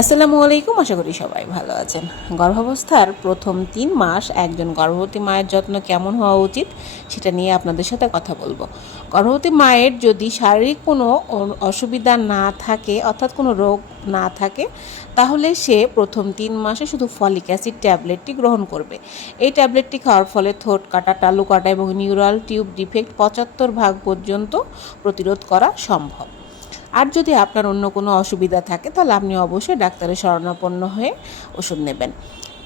আসসালামু আলাইকুম, আশা করি সবাই ভালো আছেন। গর্ভাবস্থার প্রথম তিন মাস একজন গর্ভবতী মায়ের যত্ন কেমন হওয়া উচিত সেটা নিয়ে আপনাদের সাথে কথা বলব। গর্ভবতী মায়ের যদি শারীরিক কোনো অসুবিধা না থাকে, অর্থাৎ কোনো রোগ না থাকে, তাহলে সে প্রথম তিন মাসে শুধু ফলিক অ্যাসিড ট্যাবলেটটি গ্রহণ করবে। এই ট্যাবলেটটি খাওয়ার ফলে থোট কাটা, টালু কাটা এবং নিউরাল টিউব ডিফেক্ট পঁচাত্তর ভাগ পর্যন্ত প্রতিরোধ করা সম্ভব। আর যদি আপনার অন্য কোনো অসুবিধা থাকে, তাহলে আপনি অবশ্যই ডাক্তারের শরণাপন্ন হয়ে ওষুধ নেবেন।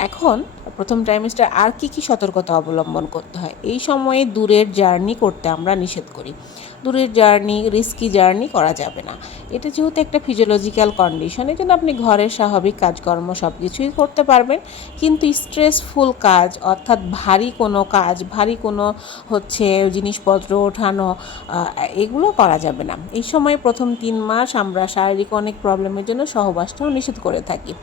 এখন প্রথম ট্রাইমেস্টার আর কি কি সতর্কতা অবলম্বন করতে হয়? এই সময়ে দূরের জার্নি করতে আমরা নিষেধ করি। দূরের জার্নি রিস্কি জার্নি করা যাবে না। এটা যেহেতু একটা ফিজিওলজিক্যাল কন্ডিশন এই জন্য আপনি ঘরের স্বাভাবিক কাজকর্ম সব কিছুই করতে পারবেন। কিন্তু স্ট্রেসফুল কাজ, অর্থাৎ ভারী কোনো কাজ, ভারী কোনো হচ্ছে জিনিসপত্র ওঠানো এগুলো করা যাবে না। এই সময়ে প্রথম তিন মাস আমরা শারীরিক অনেক প্রবলেমের জন্য সহবাসটাও নিষেধ করে থাকি।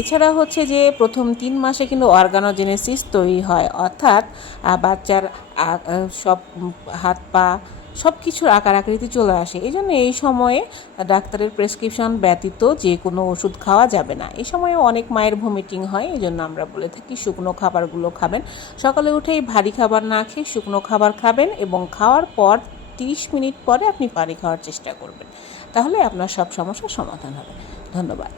এছাড়া হচ্ছে যে প্রথম তিন মাসে কিন্তু অর্গানোজেনেসিস তৈরি হয়, অর্থাৎ বাচ্চার সব হাত পা সব কিছুর আকার আকৃতি চলে আসে। এই জন্য এই সময়ে ডাক্তারের প্রেসক্রিপশন ব্যতীত যে কোনো ওষুধ খাওয়া যাবে না। এই সময়ে অনেক মায়ের ভমিটিং হয়, এই জন্য আমরা বলে থাকি শুকনো খাবারগুলো খাবেন। সকালে উঠেই ভারী খাবার না খেয়ে শুকনো খাবার খাবেন এবং খাওয়ার পর তিরিশ মিনিট পরে আপনি পানি খাওয়ার চেষ্টা করবেন। তাহলে আপনার সব সমস্যার সমাধান হবে। ধন্যবাদ।